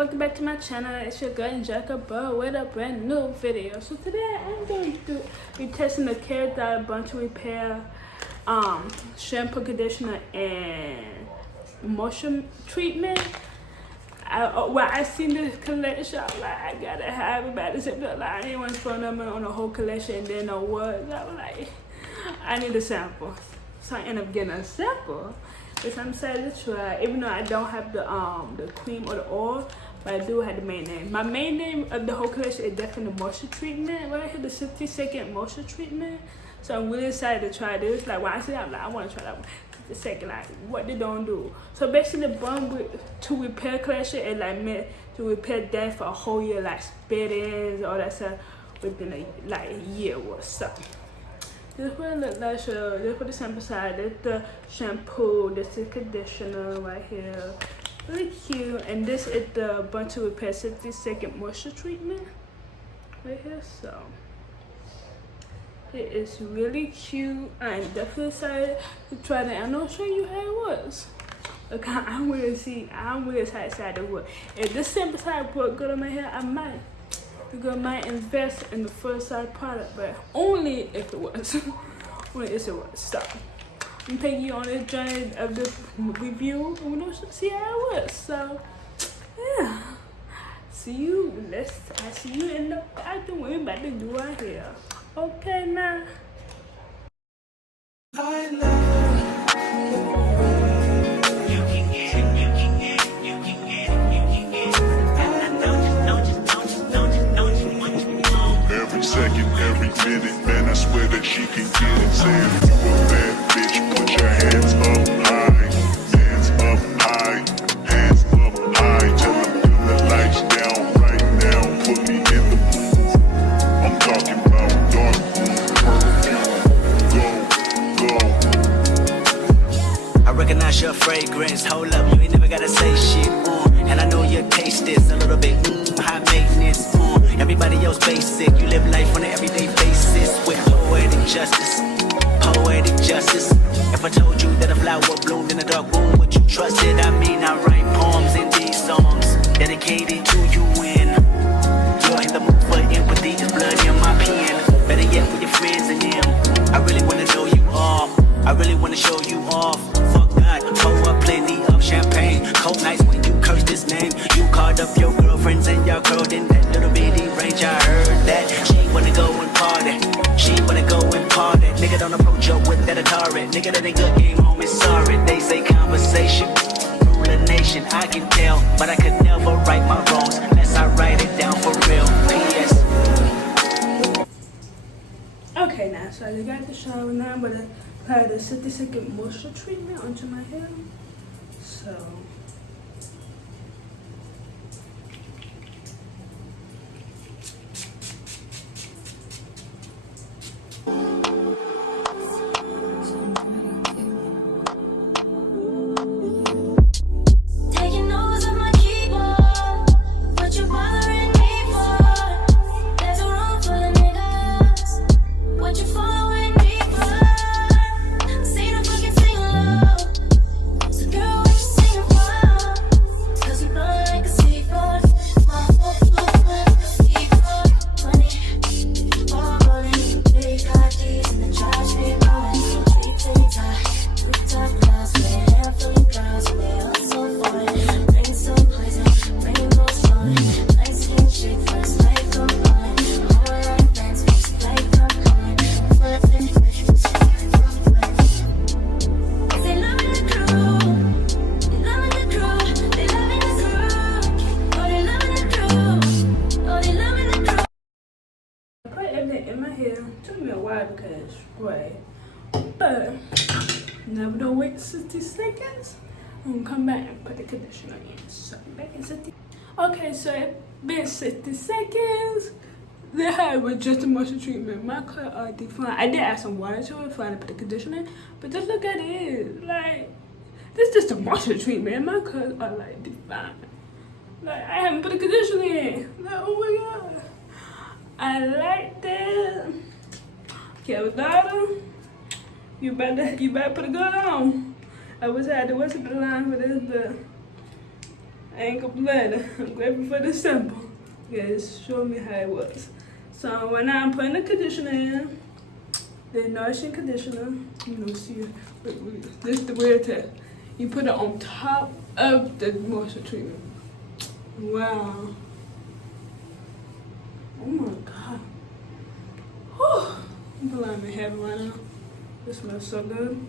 welcome back to my channel. It's your girl Angelica Bro with a brand new video. So today I'm going to be testing the Daughther Bunch Repair shampoo, conditioner, and motion treatment. I seen this collection, I'm like, I gotta have it, but I didn't want to spend no money on the whole collection and then no words. I was like, I need a sample. So I ended up getting a sample. Which I'm excited to try, even though I don't have the cream or the oil, but I do have the main name. My main name of the whole collection is definitely the moisture treatment. Right here, the 60-second moisture treatment. So I'm really excited to try this. Like when I say I'm like, I want to try that one. 60 second, like what they don't do. So basically, the Bond to Repair collection is like meant to repair that for a whole year, like spit-ins, all that stuff within a year or so. This is what it looks like. So this is what the sample side. This is the shampoo. This is conditioner right here. Really cute. And this is the Bunch to Repair 60-second moisture treatment right here. So it is really cute. I'm definitely excited to try that. I'm not showing you how it was. Look, I'm really excited with. If this sample side put good on my hair, I might. Because I might invest in the first side product, but only if it was. Only if it was. So I'm taking you on this journey of this review and we're gonna see how it was. So yeah. See you. I see you in the bathroom. We're about to do our hair. Okay now. Every minute, man, I swear that she can get it. Saying, if you a bad bitch, put your hands up high. Hands up high. Hands up high. Tell them turn the lights down right now. Put me in the mood. I'm talking about dark perfume. Go. I recognize your fragrance. Hold up, you ain't never gotta say shit. And I know your taste is a little bit high maintenance. Everybody else basic, you live life on an everyday basis with poetic justice, poetic justice. If I told you that a flower bloomed in a dark room, would you trust it? I mean, I write poems in these songs dedicated to you when you're in the mood for empathy. Is blood in my pen, better yet with your friends and them. I really wanna know you all, I really wanna show you off. Fuck God, pour up plenty of champagne. Cold nights when you curse this name. You called up your girlfriends and y'all curled in that little bitty range. I heard that she wanna go and party. She wanna go and party. Nigga, don't approach her with that Atari. Nigga, that ain't good game, homie, sorry. They say conversation rule a nation. I can tell, but I could never right my wrongs unless I write it down for real. P.S. Okay, now so I just got the shower. Now I'm gonna apply the 60-second moisture treatment onto my hair. So in my hair. Took me a while because it's gray, but never don't wait 60 seconds. I'm gonna come back and put the conditioner in. So back in 60. Okay, so it's been 60 seconds. They had with just a moisture treatment. My color are defined. I did add some water to it for I to put the conditioner in, but just look at it. Like this is just a moisture treatment. My colors are like defined. Like I haven't put the conditioner in. Like oh my god. I like that. Okay, Daughther, you better put a good on. I wish I had the rest of the line for this, but I ain't complaining. I'm grateful for the sample. Guys, show me how it was. So when I'm putting the conditioner in, the Nourishing conditioner, you know, see, this is the weird test. You put it on top of the moisture treatment. Wow. Oh my God. Whew. I'm blowing my head right now. This smells so good.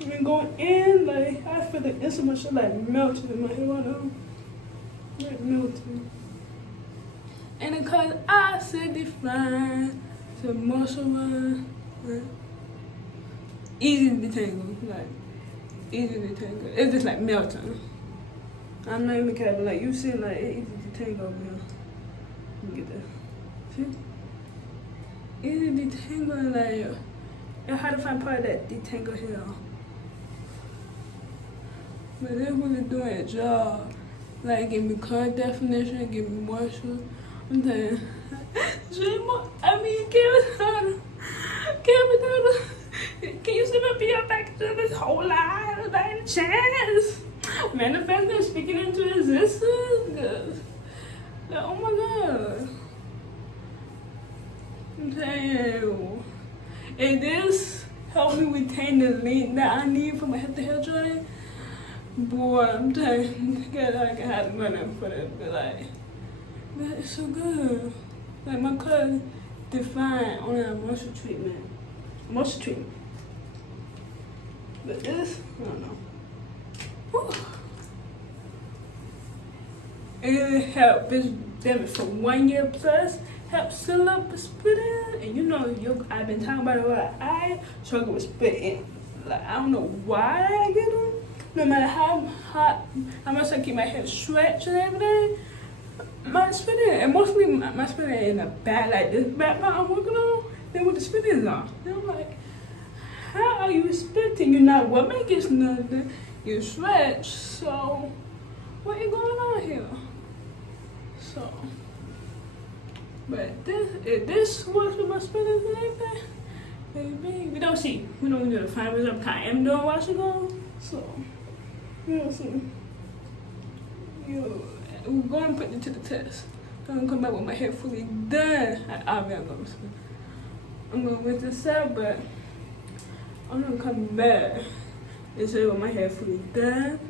And going in, like, I feel like this much like melting in my head right now. Like melting. And because I said define, so moisturize, right? Easy to detangle, like, easy to detangle. It's just like melting. I'm not even kidding, like, you see, like, it's easy to detangle over here. Let me get that. See? Easy to detangle, like, it's hard to find part of that detangle here. But this really doing its job. Like, give me color definition, give me moisture. I'm saying, I mean, can you sit up in your back to this whole line by any chance? Manifesting, speaking into existence. Like, oh my God. I'm saying, and this helped me retain the length that I need for my head to hair joint. Boy, I'm telling you, I can have money for that, but like, man, it's so good. Like my cousin defined on that moisture treatment. But this, I don't know. Whew. It helped this damage for 1 year plus, help seal up the spit in. And you know, I've been talking about it a lot. I struggle with spit in. Like, I don't know why I get them. No matter how hot, how much I keep my hair stretched and everything, my spit in, and mostly my spit in a bad, like this back part I'm working on, then with the spit ins on. And I'm like, how are you spitting? You're not what makes nothing. You stretch, so what is going on here? So, but this works with my spit ins and everything, baby. We don't do the fine result. I am doing wash and go, so. You know, so, we're going to put it to the test. I'm going to come back with my hair fully done. I'm going to wait this out, but I'm going to come back and say with my hair fully done.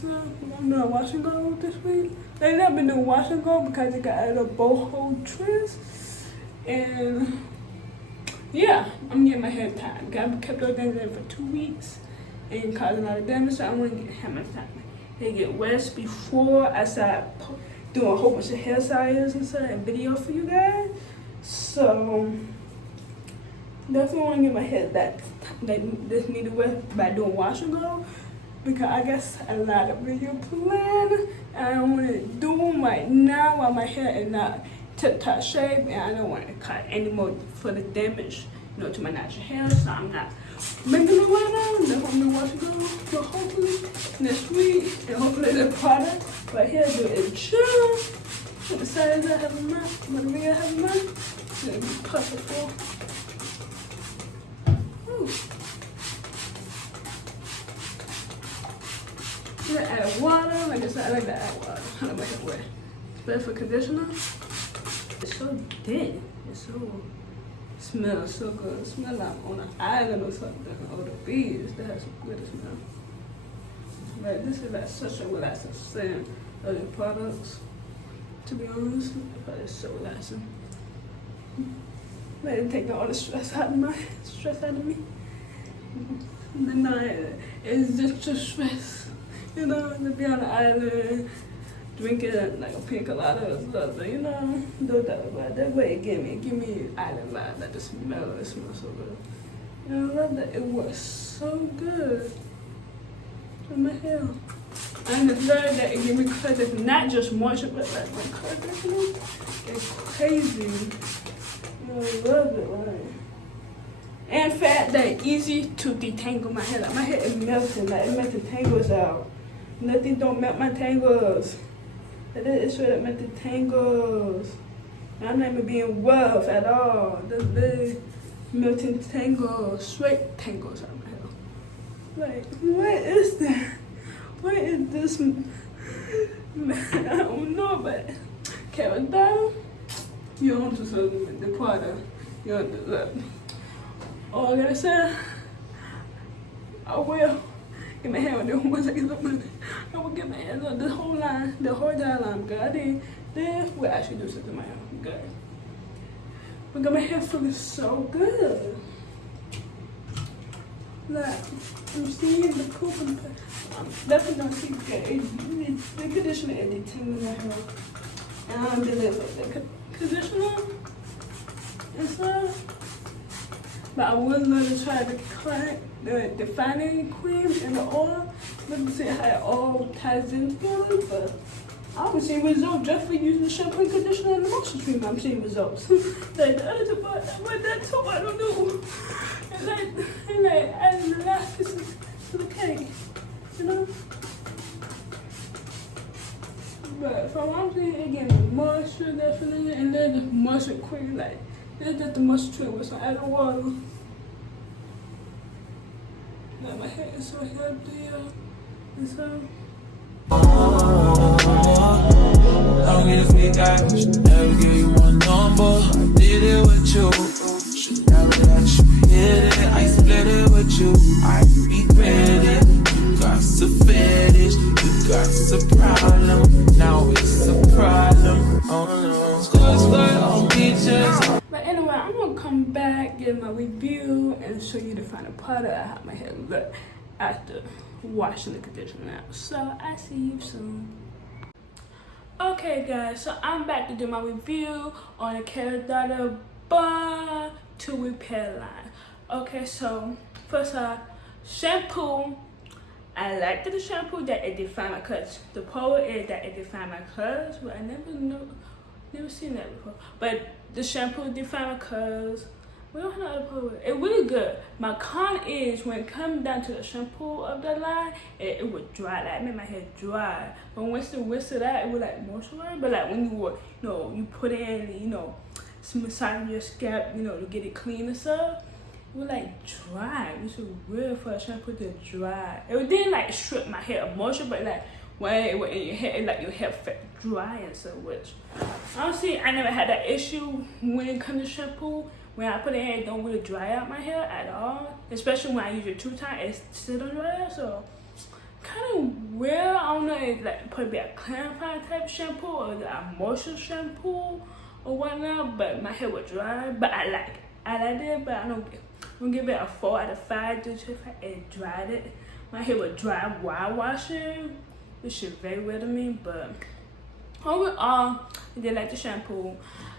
So, I'm doing wash and go this week. I've never been doing wash and go because it got out of boho twist. And yeah, I'm getting my hair tied. I kept those things in for 2 weeks. And cause a lot of damage, so I want to have my time. They get wet before I start doing a whole bunch of hairstyles and stuff and video for you guys. So definitely want to get my hair that this needed wet by doing wash and go, because I guess a lot of video plan and I don't want to do them right now while my hair is not tip-top shape, and I don't want to cut any more for the damage, you know, to my natural hair. So I'm not making it right now. That's what I'm gonna watch it go. So hopefully next week, and hopefully the product right here do it chill. What the size I have in mind, what the ring I have in mind, it's gonna be perfect for. I'm gonna add water. Like I said, I like to add water. I don't make it wet. Especially for conditioner. It's so thin. It's so. Smells so good. It smells like on an island or something. Or the bees. That has some good smell. Like, this is like such a relaxing scent of the products. To be honest, but it's so relaxing. Let it take all the stress out of me. The night is just a stress. You know, to be on the island, drinking like a pina colada or something, you know, do that. But that way it give me island vibe, like the smell, it smells so good. And I love that it was so good in my hair. And the third that it gave me color, it's not just moisture, but like my color definitely, it's crazy. You know, I love it, right? And fact that easy to detangle my hair. Like my hair is melting, like it melts the tangles out. Nothing don't melt my tangles. It's straight up melt the tangles. And I'm not even being rough at all. The big melting tangles, straight tangles out of my hair. Like, what is that? What is this? I don't know, but Kevin down. You don't do something the product. You don't do that. All I gotta say, I will get my hand on this once I get the money. I will get my hands on this whole line, the whole line. God, then we'll actually do something my own. Good. But got my hair feeling so good. Like, I'm seeing the poop and I'm definitely gonna see the conditioner and the tingling in my hair. And I'm dealing with the conditioner and stuff. But I would love to try the defining cream and the oil. Let me see how it all ties in together. But I'm seeing results just for using the shampoo and conditioner and the moisture treatment. I'm seeing results. Like the other part, but that's what I don't do. And like adding the last pieces to the cake, you know? But from what I'm seeing, again, the moisture definitely, and then the moisture cream, like, this is just the moisture treatment with some added water. Like my hair is so healthy, and so. Long as we got, should never give you my number. I did it with you, should never let you hit it. I split it with you, I regret it. You got some fetish, you got some problem. Now it's a problem. Oh no, skirt on beaches. But anyway, I'm gonna come back, give my review, and show you the final product of how my hair look after washing the conditioner out. So I see you soon. Okay guys, so I'm back to do my review on the Daughther Bar to Repair line. Okay, so first off, shampoo. I liked the shampoo that it defined my cuts. The pro is that it defined my cuts, but I never seen that before. But the shampoo defined my cuts. We don't have no other pro. It's really good. My con is when it comes down to the shampoo of the line, it would dry. Like, it made my hair dry. But once it whisk it out, it would like moisturize. But like when you would, you put it in, massage your scalp, to get it clean and stuff, it would like dry. It's real for a shampoo to dry. It didn't like strip my hair of moisture, but like when it was in your hair, it like your hair felt dry and so, which honestly I never had that issue when it comes to shampoo. When I put it in, it don't really dry out my hair at all. Especially when I use it 2 times, it still don't dry out. So kind of weird. I don't know if like probably a clarifying type shampoo or a moisture shampoo or whatnot. But my hair was dry. But I like it. But I don't give it a 4 out of 5 just if it dried it. My hair was dry while washing. This shit very weird to me. But overall, I did like the shampoo.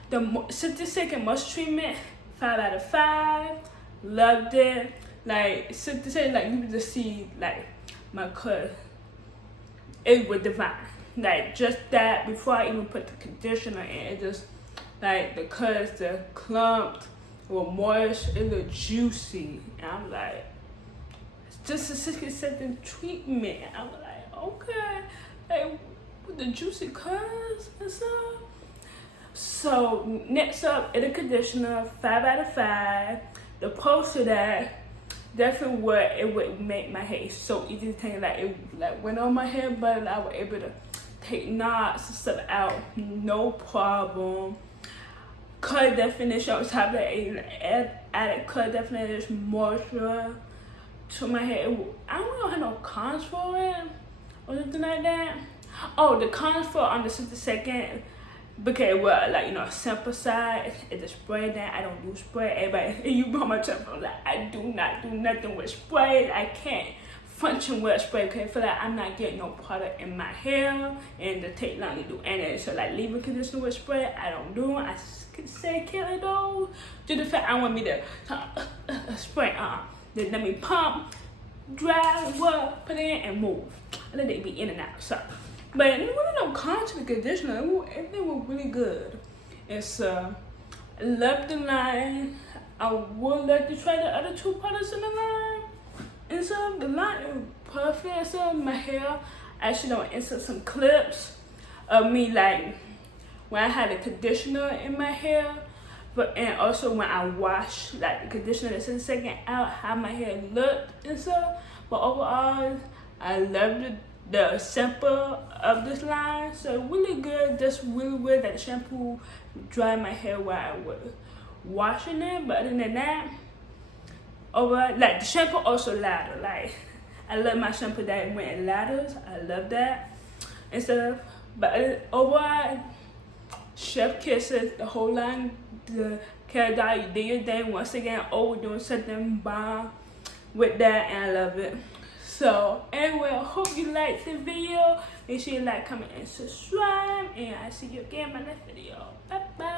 The 60-second moisture treatment, 5 out of 5. Loved it. Like, so to say, like, you could just see, like, my cut. It was divine. Like, just that, before I even put the conditioner in, it just, like, the cuts, the clumped, were moist, it looked juicy. And I'm like, it's just a 60-second treatment. I'm like, okay. Like, with the juicy cuts and stuff. So next up is the conditioner, 5 out of 5. The pros to that definitely would make my hair so easy to take. Like it like went on my hair, but I was able to take knots and stuff out, no problem. Color definition on top of that, added color definition, moisture to my hair. I don't really have no cons for it or something like that. Oh, the cons for on the 60-second. Because well, like simple side, it's a spray that I don't do spray. Everybody, you know my channel, like I do not do nothing with spray. I can't function with spray because I feel like I'm not getting no product in my hair and to take long to do anything. So like leave-in conditioner with spray, I don't do. I could say kill those. Due to the fact I want me to spray. Then let me pump, dry, put it in and move. I let it be in and out. So. But it really no con to the conditioner. Everything was really good. And so, I love the line. I would like to try the other 2 products in the line. And so, the line is perfect. So, my hair, actually, I'm going to insert some clips of me, like, when I had the conditioner in my hair. And also, when I wash, like, the conditioner that's in out, how my hair looked and stuff. But overall, I loved the sample of this line. So really good, just really weird that the shampoo dry my hair while I was washing it. But other than that, overall, like the shampoo also ladder. Like I love my shampoo that went in ladders. I love that and stuff. But overall, Chef Kisses, the whole line, the Care Dye, you did your thing. Once again, doing something bomb with that, and I love it. So anyway, I hope you liked the video. Make sure you like, comment, and subscribe, and I'll see you again in my next video. Bye bye.